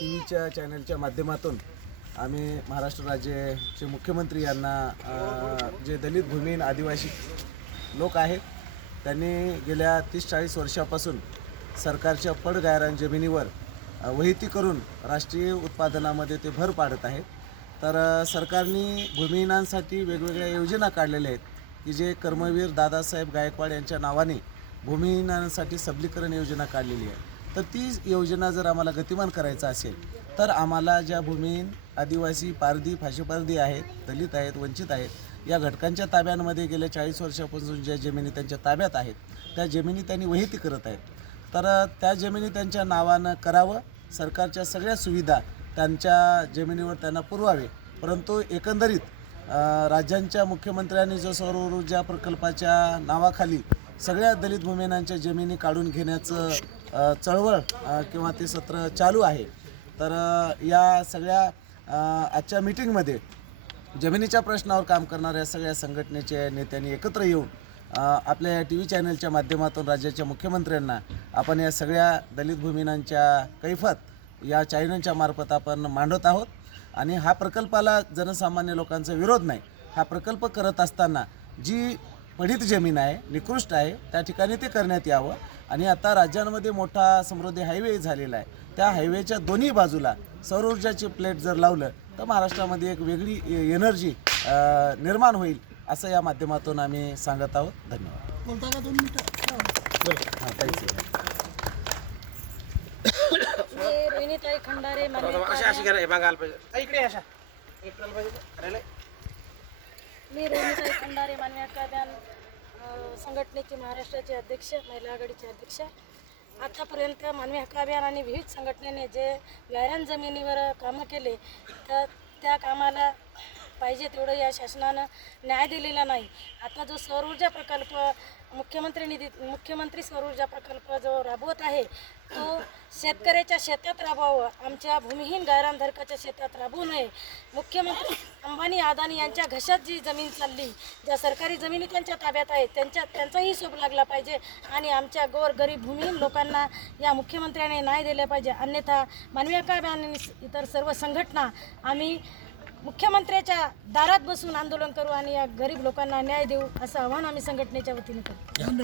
T व्हीच्या चॅनलच्या माध्यमातून आम्ही महाराष्ट्र राज्याचे मुख्यमंत्री यांना जे दलित भूमीहीन आदिवासी लोक आहेत त्यांनी गेल्या तीस चाळीस वर्षापासून सरकारच्या पडगायरान जमिनीवर वहिती करून राष्ट्रीय उत्पादनामध्ये ते भर पाडत आहेत. तर सरकारने भूमिहीनांसाठी वेगवेगळ्या योजना काढलेल्या आहेत की जे कर्मवीर दादासाहेब गायकवाड यांच्या नावाने भूमिहीनांसाठी सबलीकरण योजना काढलेली आहे. तर ती योजना जर आम्हाला गतिमान करायचं असेल तर आम्हाला ज्या भूमिहीन आदिवासी पारधी फाशीपारधी आहेत दलित आहेत वंचित आहेत या घटकांच्या ताब्यांमध्ये गेल्या चाळीस वर्षापासून ज्या जमिनी त्यांच्या ताब्यात आहेत त्या जमिनी त्यांनी वहिती करत आहेत. तर त्या जमिनी त्यांच्या नावानं करावं सरकारच्या सगळ्या सुविधा त्यांच्या जमिनीवर त्यांना पुरवावे. परंतु एकंदरीत राज्यांच्या मुख्यमंत्र्यांनी जो सौर ऊर्जा प्रकल्पाच्या नावाखाली सगळ्या दलित भूमिनांच्या जमिनी काढून घेण्याचं चळवळ किंवा ते सत्र चालू आहे. तर या सगळ्या आजच्या मीटिंगमध्ये जमिनीच्या प्रश्नावर काम करणाऱ्या सगळ्या संघटनेच्या नेत्यांनी एकत्र येऊन आपल्या या टी व्ही चॅनलच्या माध्यमातून राज्याच्या मुख्यमंत्र्यांना आपण या सगळ्या दलित भूमिनांच्या कैफत या चॅनलच्या मार्फत आपण मांडत आहोत. आणि हा प्रकल्पाला जनसामान्य लोकांचा विरोध नाही. हा प्रकल्प करत असताना जी पडीत जमीन आहे निकृष्ट आहे त्या ठिकाणी ते करण्यात यावं. आणि आता राज्यांमध्ये मोठा समृद्धी हायवे झालेला आहे. त्या हायवेच्या दोन्ही बाजूला सौर ऊर्जाचे प्लेट जर लावलं तर महाराष्ट्रामध्ये एक वेगळी एनर्जी निर्माण होईल असं या माध्यमातून आम्ही सांगत आहोत. धन्यवाद. हां रोहिणीताई खंडारे अशी अशी मानवी करा हे बघायला पाहिजे. इकडे अशा. इकडे पाहिजे अरे मी रोहिणीताई खंडारे मानवी हक्क अभियान अ, संघटनेचे महाराष्ट्राचे अध्यक्ष महिला आघाडीचे अध्यक्ष. आतापर्यंत मानवी हक्क अभियान आणि विविध संघटनेने जे गायरान जमिनीवर कामं केले तर त्या कामाला पाहिजे तेवढं या शासनानं न्याय दिलेला नाही. आता जो सौर ऊर्जा प्रकल्प मुख्यमंत्री निधी मुख्यमंत्री सौर ऊर्जा प्रकल्प जो राबवत आहे तो शेतकऱ्याच्या शेतात राबवावं आमच्या भूमिहीन गायरामधारकाच्या शेतात राबवू नये. मुख्यमंत्री अंबानी अदानी यांच्या घशात जी जमीन चालली ज्या सरकारी जमिनी त्यांच्या ताब्यात आहेत त्यांच्या त्यांचाही शोभ लागला पाहिजे आणि आमच्या गोर गरीब भूमिहीन लोकांना या मुख्यमंत्र्याने न्याय दिले पाहिजे. अन्यथा मानवी हक्क आणि इतर सर्व संघटना आम्ही मुख्यमंत्र्याच्या दारात बसून आंदोलन करू आणि या गरीब लोकांना न्याय देऊ असं आव्हान आम्ही संघटनेच्या वतीने करू